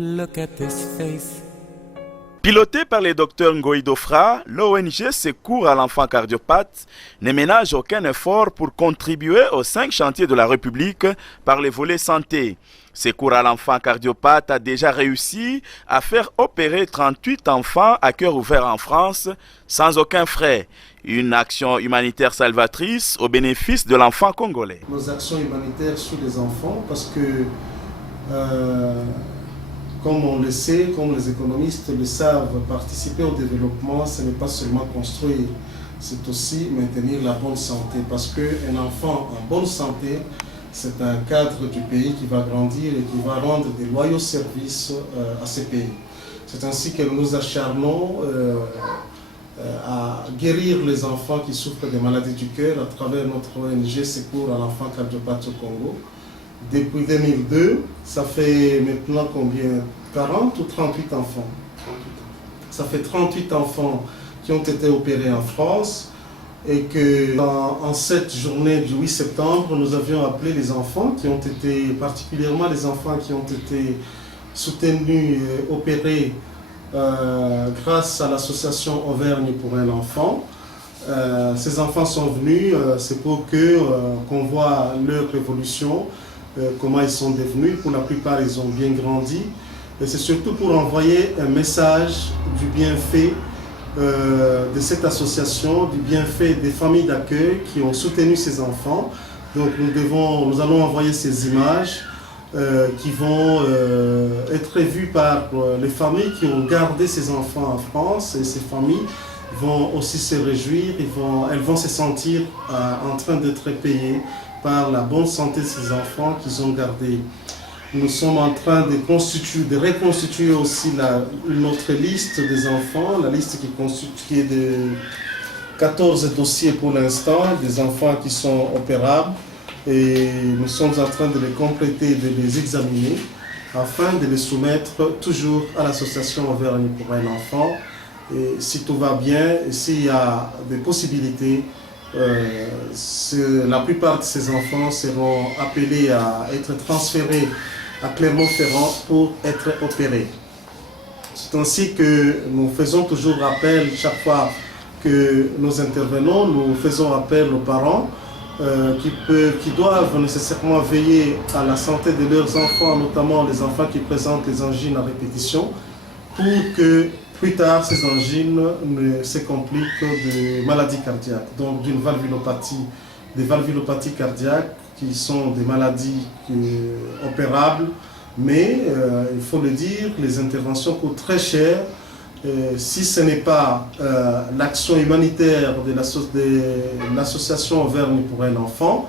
Look at this face. Piloté par le docteur Ngoï Dofra, l'ONG Secours à l'enfant cardiopathe ne ménage aucun effort pour contribuer aux 5 chantiers de la République par le volet santé. Secours à l'enfant cardiopathe a déjà réussi à faire opérer 38 enfants à cœur ouvert en France sans aucun frais. Une action humanitaire salvatrice au bénéfice de l'enfant congolais. Nos actions humanitaires sur les enfants parce que comme on le sait, comme les économistes le savent, participer au développement, ce n'est pas seulement construire, c'est aussi maintenir la bonne santé. Parce qu'un enfant en bonne santé, c'est un cadre du pays qui va grandir et qui va rendre des loyaux services à ce pays. C'est ainsi que nous nous acharnons à guérir les enfants qui souffrent des maladies du cœur à travers notre ONG Secours à l'enfant cardiopathe au Congo. Depuis 2002, ça fait maintenant combien? 40 ou 38 enfants? Ça fait 38 enfants qui ont été opérés en France et que en cette journée du 8 septembre, nous avions appelé les enfants qui ont été, particulièrement les enfants qui ont été soutenus et opérés grâce à l'association Auvergne pour un enfant. Ces enfants sont venus, c'est pour qu'on voit leur évolution, comment ils sont devenus. Pour la plupart, ils ont bien grandi. Et c'est surtout pour envoyer un message du bienfait de cette association, du bienfait des familles d'accueil qui ont soutenu ces enfants. Donc nous allons envoyer ces images qui vont être vues par les familles qui ont gardé ces enfants en France. Et ces familles vont aussi se réjouir, elles vont se sentir en train d'être payées par la bonne santé de ces enfants qu'ils ont gardés. Nous sommes en train de reconstituer aussi une autre liste des enfants, la liste qui est de 14 dossiers pour l'instant, des enfants qui sont opérables. Et nous sommes en train de les compléter, de les examiner, afin de les soumettre toujours à l'association Auvergne pour un enfant. Et si tout va bien, et s'il y a des possibilités, la plupart de ces enfants seront appelés à être transférés à Clermont-Ferrand pour être opérés. C'est ainsi que nous faisons toujours appel, chaque fois que nous intervenons, nous faisons appel aux parents qui doivent nécessairement veiller à la santé de leurs enfants, notamment les enfants qui présentent les angines à répétition, pour que plus tard, ces angines ne se compliquent de maladies cardiaques, donc d'une valvulopathie, des valvulopathies cardiaques qui sont des maladies opérables, mais il faut le dire, les interventions coûtent très cher. Si ce n'est pas l'action humanitaire de l'association Auvergne pour un enfant,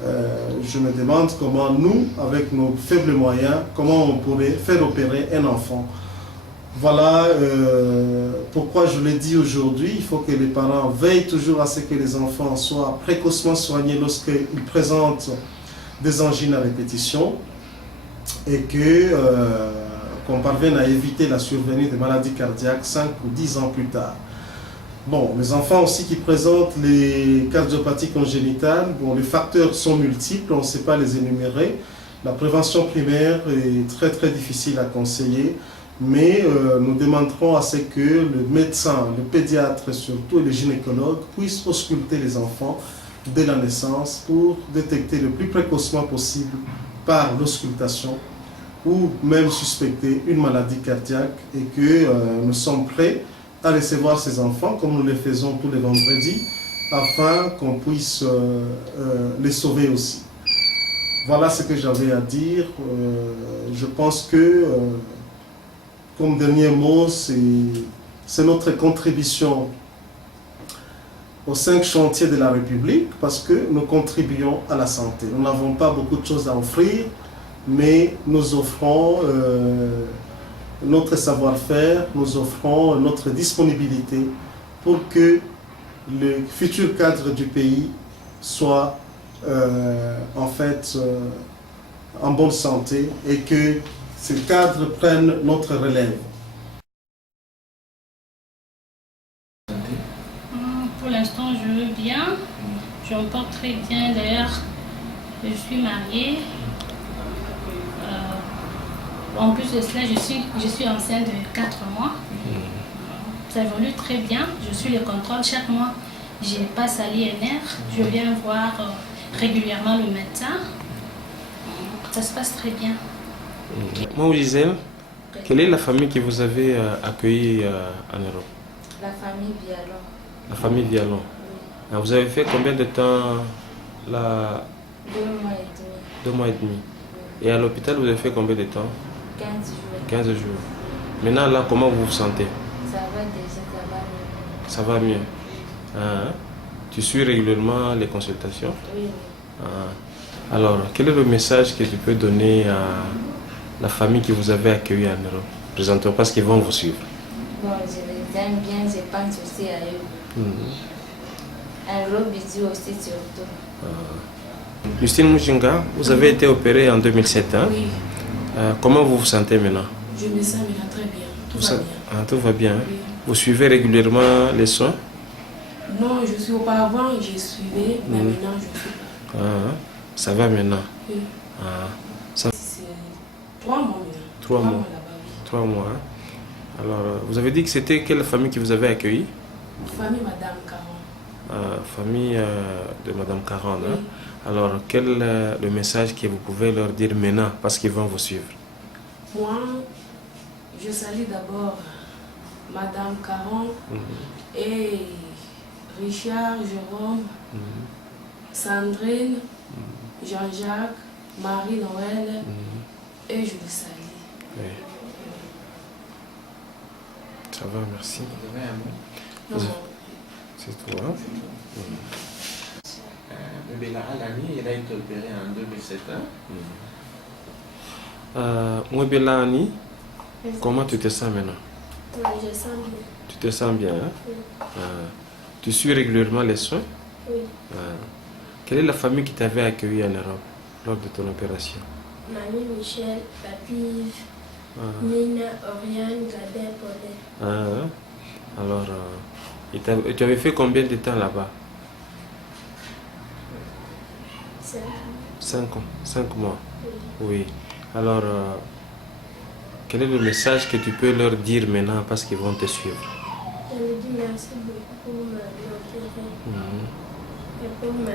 je me demande comment nous, avec nos faibles moyens, comment on pourrait faire opérer un enfant. Voilà pourquoi je le dis aujourd'hui, il faut que les parents veillent toujours à ce que les enfants soient précocement soignés lorsqu'ils présentent des angines à répétition et qu'on parvienne à éviter la survenue de maladies cardiaques 5 ou 10 ans plus tard. Bon, les enfants aussi qui présentent les cardiopathies congénitales, bon, les facteurs sont multiples, on ne sait pas les énumérer. La prévention primaire est très très difficile à conseiller. Mais nous demanderons à ce que le médecin, le pédiatre surtout et les gynécologues puissent ausculter les enfants dès la naissance pour détecter le plus précocement possible par l'auscultation ou même suspecter une maladie cardiaque et que nous sommes prêts à recevoir ces enfants comme nous le faisons tous les vendredis afin qu'on puisse les sauver aussi. Voilà ce que j'avais à dire. Je pense que comme dernier mot, c'est notre contribution aux 5 chantiers de la République parce que nous contribuons à la santé. Nous n'avons pas beaucoup de choses à offrir, mais nous offrons notre savoir-faire, nous offrons notre disponibilité pour que le futur cadre du pays soit en fait en bonne santé et que ces cadres prennent notre relève. Pour l'instant, je veux bien. Je me porte très bien. D'ailleurs, je suis mariée. En plus de cela, je suis enceinte de 4 mois. Ça évolue très bien. Je suis le contrôle chaque mois. Je passe à l'INR. Je viens voir régulièrement le médecin. Ça se passe très bien. Moi, Gisèle, quelle est la famille que vous avez accueillie en Europe? La famille Vialon. La famille Vialon. Oui. Vous avez fait combien de temps là? 2 mois et demi. 2 mois et demi. Et à l'hôpital, vous avez fait combien de temps? 15 jours. 15 jours. Maintenant, là, comment vous vous sentez? Ça va déjà, ça va mieux. Ça va mieux. Ah, tu suis régulièrement les consultations? Oui, oui. Ah. Alors, quel est le message que tu peux donner à la famille que vous avez accueillie en Europe? Présente-toi parce qu'ils vont vous suivre. Bon, je les aime bien, je pense aussi à eux. Un gros bisou aussi surtout. Justine Mouchinga, vous avez été opérée en 2007. Hein? Oui, Comment vous vous sentez maintenant? je me sens maintenant très bien. Tout va bien. Ah, tout va bien. Hein? Oui. Vous suivez régulièrement les soins? Non, je suis auparavant, je suivais, mais maintenant je suis pas. Ah, ça va maintenant? Oui. Ah, ça... C'est 3 mois maintenant. 3 mois. là-bas, oui. 3 mois. Hein? Alors, vous avez dit que c'était quelle famille qui vous avait accueilli? Famille Madame Caron. Famille de Madame Caron. Hein? Oui. Alors, quel est le message que vous pouvez leur dire maintenant parce qu'ils vont vous suivre? Moi, je salue d'abord Madame Caron et Richard, Jérôme, Sandrine, Jean-Jacques, Marie-Noël et je les salue. Oui. Ça va, merci. Non, C'est tout, hein? Le Béla Alani, il a été opéré en 2007. Mwebelani, comment tu te sens maintenant? Oui, je sens bien. Tu te sens bien, hein? Oui. Tu suis régulièrement les soins? Oui. Quelle est la famille qui t'avait accueilli en Europe lors de ton opération? Mamie Michel, Papi Yves, Nina, Oriane, Gabin, Paulet. Alors, et tu avais fait combien de temps là-bas? 5 ans. 5 ans, 5 mois. Oui. Oui. Alors, quel est le message que tu peux leur dire maintenant parce qu'ils vont te suivre? Je lui dis merci beaucoup pour m'opérer et pour me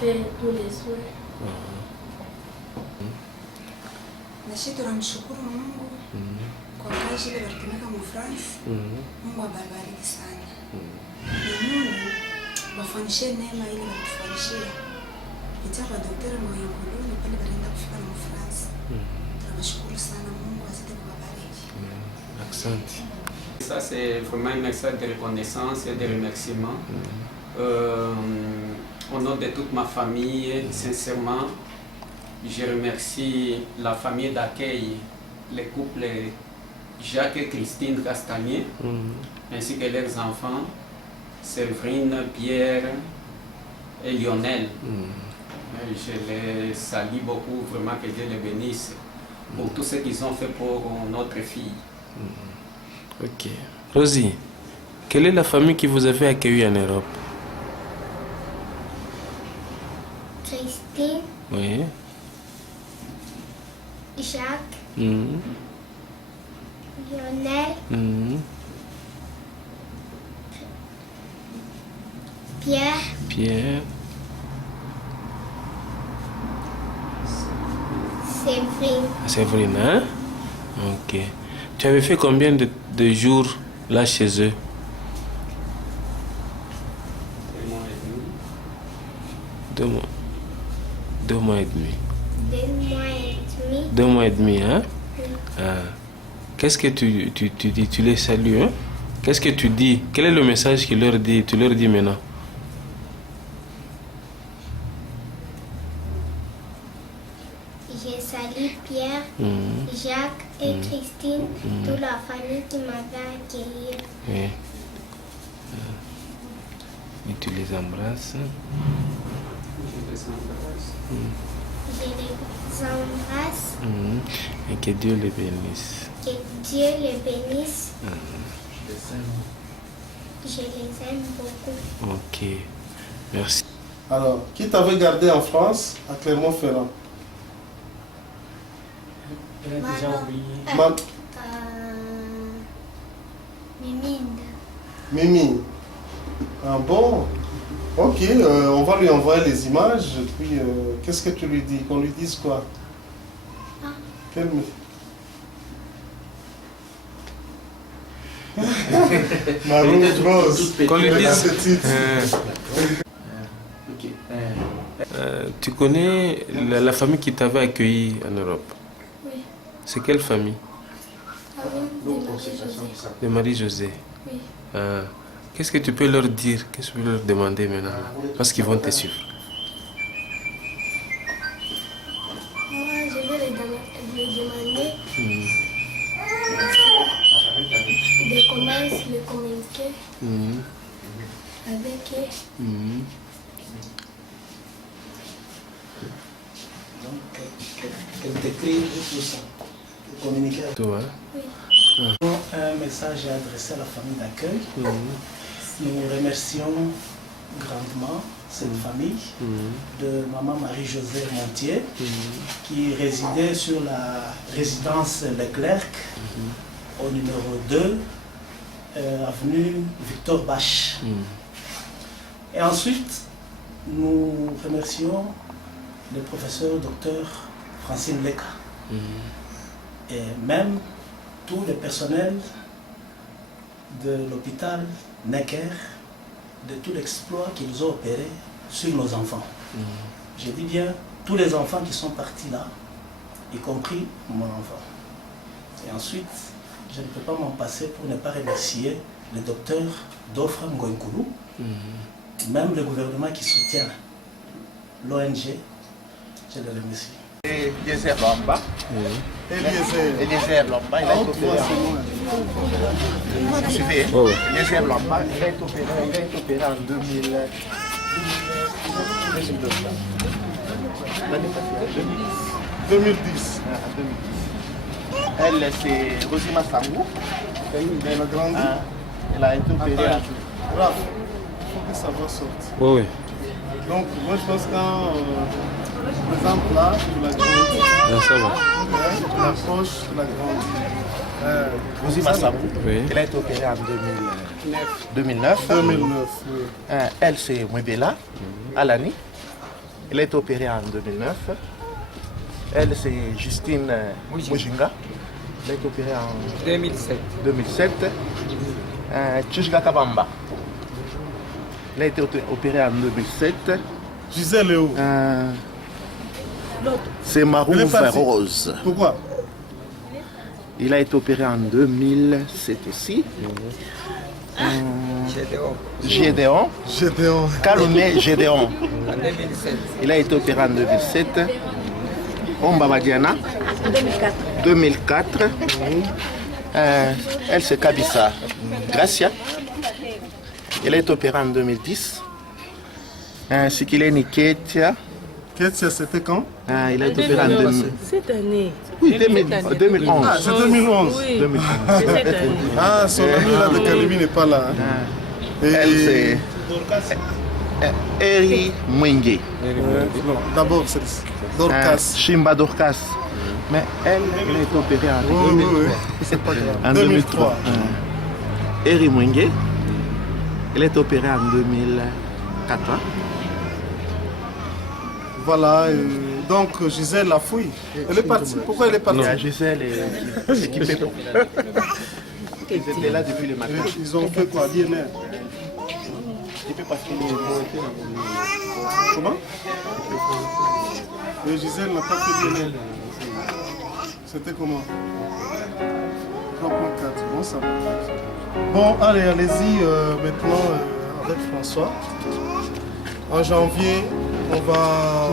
faire tous les soins. Nasi tunamshukuru Mungu kwa kazi ile walitumika mu France. Mungu abariki sana. Na Mungu bafanishe neema ile walifanishia. Nitaka daktari mwayokoloni pale balienda kufika mu France. Tunashukuru sana Mungu azidi kubariki. Asante. Ça c'est vraiment un message de reconnaissance et de remerciement. Au nom de toute ma famille, sincèrement, je remercie la famille d'accueil, le couple Jacques et Christine Castagnier, ainsi que leurs enfants, Séverine, Pierre et Lionel. Je les salue beaucoup, vraiment que Dieu les bénisse pour tout ce qu'ils ont fait pour notre fille. Ok. Rosie, quelle est la famille qui vous avait accueilli en Europe? Christine, Oui. Jacques, Mhm. Lionel, Mhm. Pierre, Pierre. Séverine. Séverine, hein? Ok. Tu avais fait combien de jours là chez eux? 2 mois. 2 mois et demi. 2 mois et demi. 2 mois et demi, hein? Oui. Qu'est-ce que tu dis? Tu les salues, hein? Qu'est-ce que tu dis? Quel est le message que tu leur dis maintenant? Je salue Pierre, Jacques et Christine, toute la famille qui m'avait accueilli. Oui. Et tu les embrasses. Je les embrasse. Et que Dieu les bénisse. Que Dieu les bénisse. Je les aime beaucoup. Ok. Merci. Alors, qui t'avait gardé en France, à Clermont-Ferrand? Mimi. Ah bon? Ok, on va lui envoyer les images. Et puis, qu'est-ce que tu lui dis? Qu'on lui dise quoi? Quel... Marou Rose. Qu'on lui dise. Tu connais la famille qui t'avait accueilli en Europe? Oui. C'est quelle famille? De Marie-José. Oui. Qu'est-ce que tu peux leur dire? Qu'est-ce que tu peux leur demander maintenant? Parce qu'ils vont te suivre. Moi, je vais les demander de commencer le communiquer avec eux. Donc, elle t'écrit tout ça. Communiquer avec toi. Oui. Un message est adressé à la famille d'accueil. Nous remercions grandement cette famille de maman Marie-Josée Montier qui résidait sur la résidence Leclerc au numéro 2, avenue Victor Bach. Et ensuite, nous remercions le professeur docteur Francine Leka et même tout le personnel de l'hôpital Necker, de tout l'exploit qu'ils ont opéré sur nos enfants. Je dis bien tous les enfants qui sont partis là, y compris mon enfant. Et ensuite, je ne peux pas m'en passer pour ne pas remercier le docteur Dofra Ngoïkoulou, même le gouvernement qui soutient l'ONG, je le remercie. Eliezer Lomba. Eliezer Lomba, il a été opéré. Vous suivez? Eliezer Lomba, il a été opéré en 2010. Elle, c'est Rosima Sangou. Elle a grandi. Elle a été opérée. Bravo. Il faut que ça va sortir. Oui. Donc, moi je pense quand, par exemple, là, tu l'as grandi. Là, ça va. Tu l'approches, tu l'as grandi. Rosima Sangou, oui. elle a été opérée en 2009. Oui. Elle, c'est Mwebela, Alani. Elle a été opérée en 2009. Elle, c'est Justine Mujinga. Elle a été opérée en 2007. Tchujga Kabamba. Elle a été opérée en 2007. Gisèle est où? C'est Marou Rose. Pourquoi? Il a été opéré en 2007 aussi. Gédéon. Kalomé Gédéon. Il a été opéré en 2007. Omba Diana. 2004. Elle, c'est Kabissa Gracia. Il a été opéré en 2010. Sikileni Ketia. Ketia, c'était quand? Il a été opéré en 2010. Cette année. Oui, 2011. Ah, c'est 2011. Oui. 2011. C'est cette année. Ah, son ami là de Kalimi n'est pas là. Elle, c'est Eri Mwenge. Non, d'abord, c'est Dorcas. Shimba Dorcas. Mais elle a été opérée en 2003. Eri Mwenge. Elle a été opérée en 2004. Voilà, donc Gisèle a fouillé. Elle est partie. Pourquoi elle est partie? Non, Gisèle est équipée pour. Ils étaient là depuis le matin. Ils ont fait quoi? DNA. Parce qu'ils ont été. Comment? Et Gisèle n'a pas fait DNA. C'était comment? 3.4. Bon, ça va. Bon, allez, allez-y maintenant avec François. En janvier, on va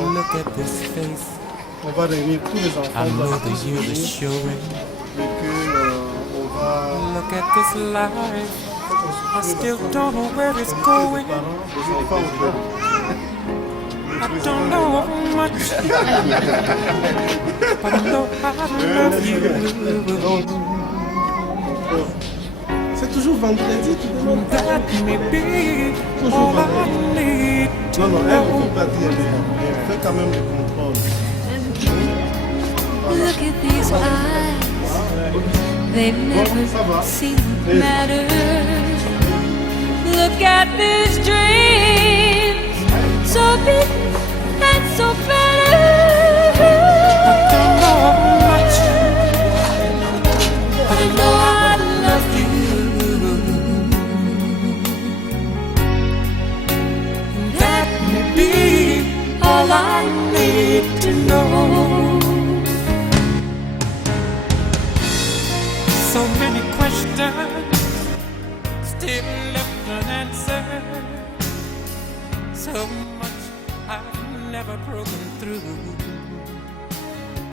réunir tous les enfants dans la et que on va Look at this life. I still don't know where it's going. I don't know much, but I know I love you. C'est toujours vendredi, tu demandes. That may be all I need. Non, non, elle ne peut pas dire, mais elle fait quand même le contrôle. Look at these eyes, they've never seen what matters. Look at these dreams, so big and so better. I don't know much, but I know I love you. that may be all I need to know. So many questions still left unanswered. So much I've never broken through.